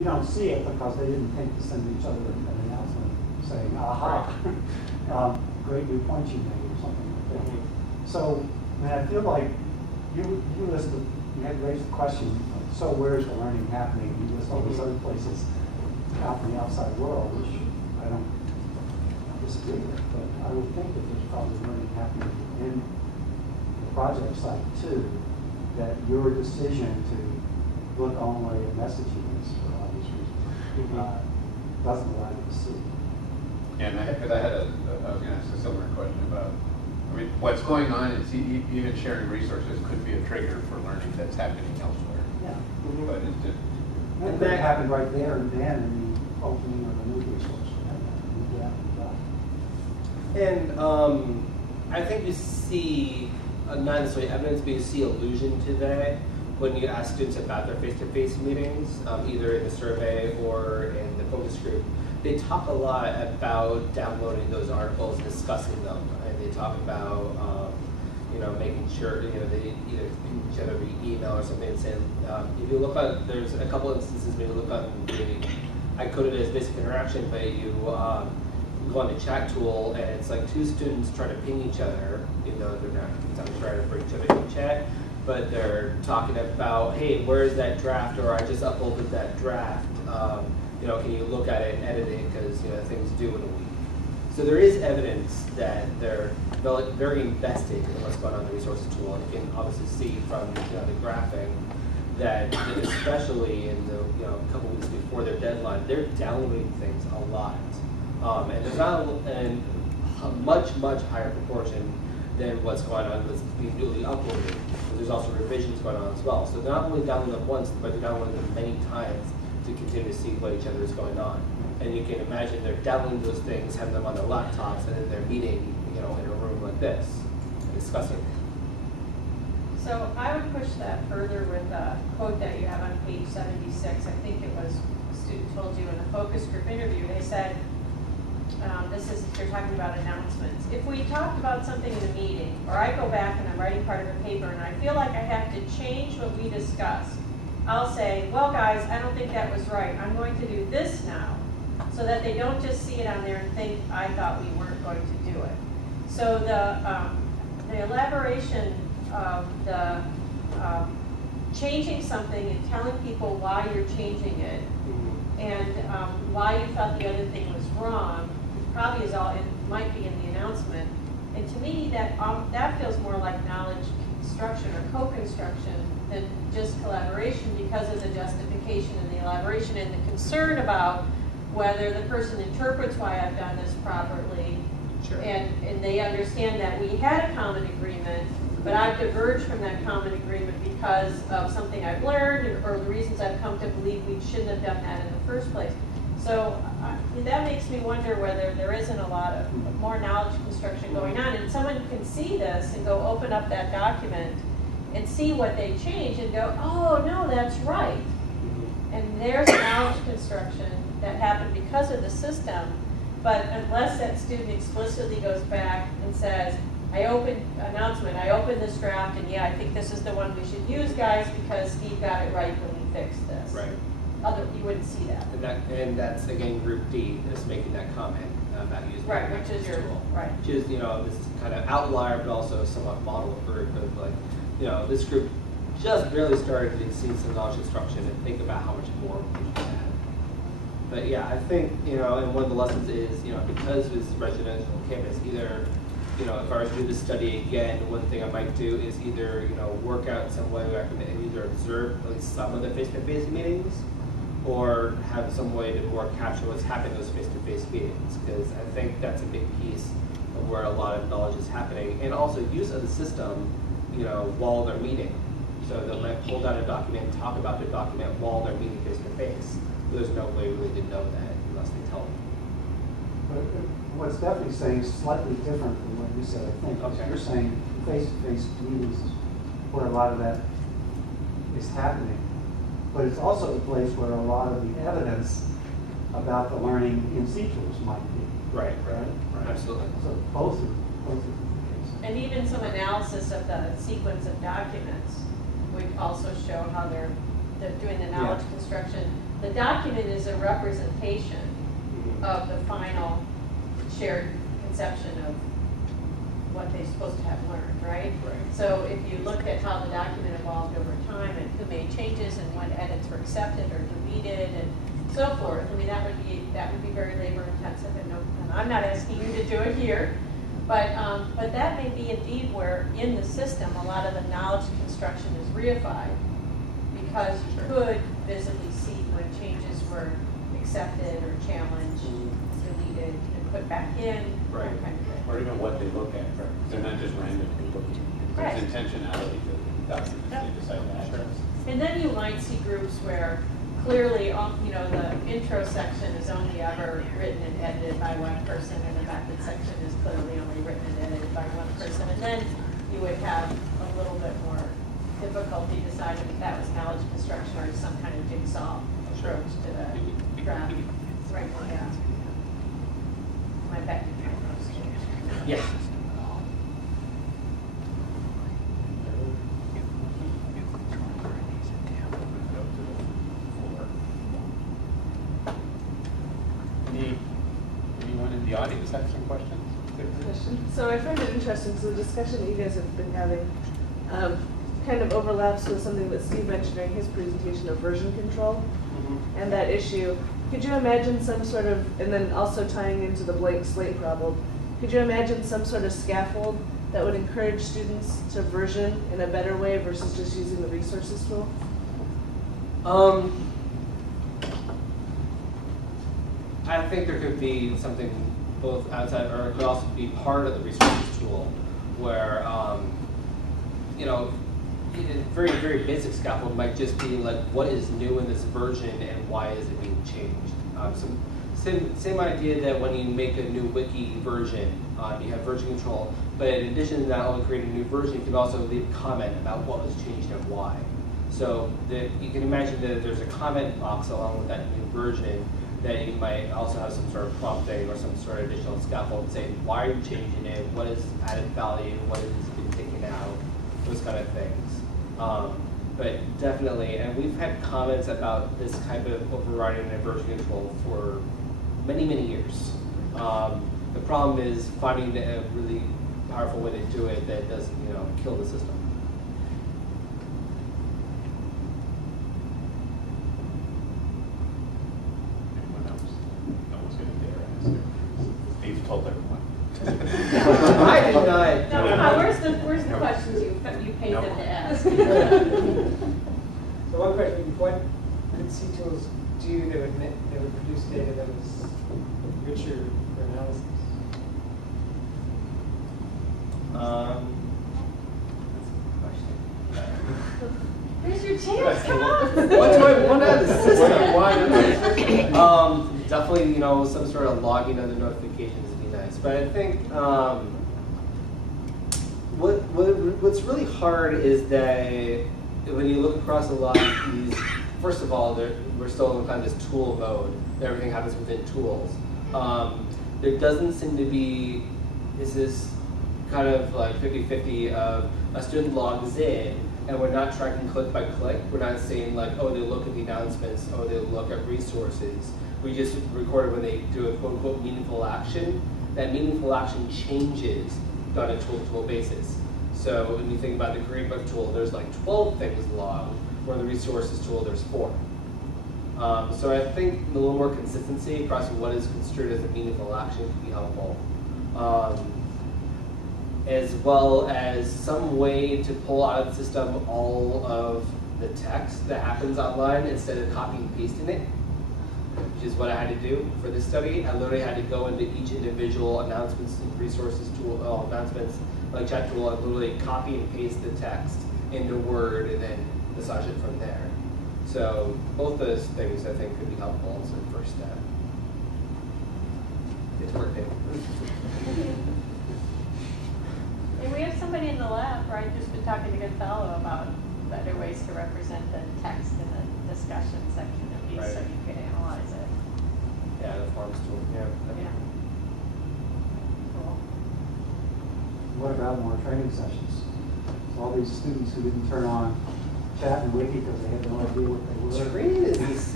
You don't see it because they didn't think to send each other an announcement saying, aha, great new point you made, or something like that. So, I mean, I feel like you had raised the question, so where is the learning happening? You list all these other places out in the outside world, which I don't disagree with, but I would think that there's probably learning happening in the project site too, that your decision to look only at messaging is for obvious reasons doesn't allow you to see. And I was going to ask a similar question about, I mean, what's going on is even sharing resources could be a trigger for learning that's happening elsewhere. Yeah. But it's just, it could happen right there and then in the opening of a new resource. And I think you see, not necessarily evidence, but you see allusion to that when you ask students about their face-to-face meetings, either in the survey or in the focus group. They talk a lot about downloading those articles and discussing them. And they talk about, making sure, they either ping each other via email or something and saying, if you look on, there's a couple instances when you look on I coded it as basic interaction, but you go on the chat tool and it's like two students trying to ping each other, even though they're not exactly trying to bring each other in chat, but they're talking about, hey, where is that draft? Or I just uploaded that draft. Can you look at it and edit it because things due in a week. So there is evidence that they're very invested in what's going on in the resources tool, and you can obviously see from the graphing that especially in the couple weeks before their deadline, they're downloading things a lot, and there's not a much higher proportion than what's going on that's being newly uploaded. But there's also revisions going on as well. So they're not only downloading them once, but they're downloading them many times to continue to see what each other is going on. And you can imagine they're downloading those things, having them on their laptops, and then they're meeting, in a room like this, and discussing. So I would push that further with a quote that you have on page 76. I think it was a student told you in a focus group interview. They said, they're talking about announcements. If we talked about something in a meeting, or I go back and I'm writing part of a paper and I feel like I have to change what we discussed, I'll say, well guys, I don't think that was right. I'm going to do this now, so that they don't just see it on there and think I thought we weren't going to do it. So the elaboration of the changing something and telling people why you're changing it and why you thought the other thing was wrong probably is all, it might be in the announcement. And to me, that feels more like knowledge construction or co-construction than just collaboration because of the justification and the elaboration and the concern about whether the person interprets why I've done this properly. Sure. And they understand that we had a common agreement, but I've diverged from that common agreement because of something I've learned or the reasons I've come to believe we shouldn't have done that in the first place. So that makes me wonder whether there isn't a lot of more knowledge construction going on, and someone can see this and go open up that document and see what they change and go, oh no, that's right. And there's knowledge construction that happened because of the system, but unless that student explicitly goes back and says, I opened this draft, and yeah, I think this is the one we should use, guys, because Steve got it right when we fixed this. Right. You wouldn't see that. And that's again Group D is making that comment about using right, which is your tool. Right. Which is this kind of outlier, but also somewhat model group of like, this group just barely started to see some knowledge construction and think about how much more we should have. But yeah, I think and one of the lessons is because it's residential campus, either if I were to do this study again, one thing I might do is either work out some way where I can either observe at least some of the face-to-face meetings, or have some way to more capture what's happening in those face-to-face meetings, because I think that's a big piece of where a lot of knowledge is happening, and also use of the system, while they're meeting. So they might pull down a document, talk about the document while they're meeting face-to-face. There's no way really to know that unless they tell them. But what's definitely saying is slightly different from what you said, I think. Okay. You're saying face-to-face meetings is where a lot of that is happening. But it's also a place where a lot of the evidence about the learning in C-tools might be. Right. Absolutely. So both are the cases. And even some analysis of the sequence of documents would also show how they're doing the knowledge construction. the document is a representation of the final shared conception of what they're supposed to have learned, right? So if you looked at how the document evolved over time and who made changes and when edits were accepted or deleted and so forth, I mean, that would be very labor intensive, and I'm not asking you to do it here, but that may be indeed where in the system a lot of the knowledge construction is reified, because you could visibly see when changes were accepted or challenged, deleted, and put back in, that kind of thing. Or even what they look at, right? They're not just randomly looking. There's intentionality to the documents they decide to access. And then you might see groups where clearly, the intro section is only ever written and edited by one person, and the method section is clearly only written and edited by one person. And then you would have a little bit more difficulty deciding if that was knowledge construction or some kind of jigsaw approach to the draft. Right, yeah. My back. Yeah. Anyone in the audience have some questions? So I find it interesting, because the discussion that you guys have been having kind of overlaps with something that Steve mentioned during his presentation of version control and that issue. Could you imagine some sort of, and then also tying into the blank slate problem, could you imagine some sort of scaffold that would encourage students to version in a better way versus just using the resources tool? I think there could be something both outside, or it could also be part of the resources tool, where a very, very basic scaffold might just be like, what is new in this version and why is it being changed? Same idea that when you make a new wiki version, you have version control, but in addition to not only creating a new version, you can also leave a comment about what was changed and why. So you can imagine that there's a comment box along with that new version, that you might also have some sort of prompting or some sort of additional scaffold saying, why are you changing it? What is added value? What has been taken out? Those kind of things. But definitely, and we've had comments about this type of overriding and version control for many, many years. The problem is finding a really powerful way to do it that doesn't, kill the system. Anyone else? No one's going to dare ask. Steve told everyone. I did not. No, come on, where's the questions you paid them to ask? So one question, what could C tools do that would produce data that was richer for analysis? Here's your chance, come on! What do I want out of the system? Definitely, some sort of logging of the notifications would be nice. But I think what's really hard is that when you look across a lot of these, first of all, we're still in kind of this tool mode. Everything happens within tools. There doesn't seem to be, this kind of like 50-50 of a student logs in, and we're not tracking click by click. We're not saying like, oh, they look at the announcements, oh, they look at resources. We just record when they do a quote unquote meaningful action. That meaningful action changes on a tool-to-tool basis. So when you think about the gradebook tool, there's like 12 things logged, where the resources tool, there's 4. So I think a little more consistency across what is construed as a meaningful action could be helpful. As well as some way to pull out of the system all of the text that happens online instead of copying and pasting it, which is what I had to do for this study. I literally had to go into each individual announcements and resources tool, announcements like chat tool, and literally copy and paste the text into Word and then massage it from there. So both those things I think could be helpful as a first step. It's working. And we have somebody in the lab, right, who's been talking to Gonzalo about better ways to represent the text in the discussion section of these, so you can analyze it. Yeah, the forms tool. Yeah. Cool. What about more training sessions? So all these students who didn't turn on chat and wiki because they had no idea what they were. Training is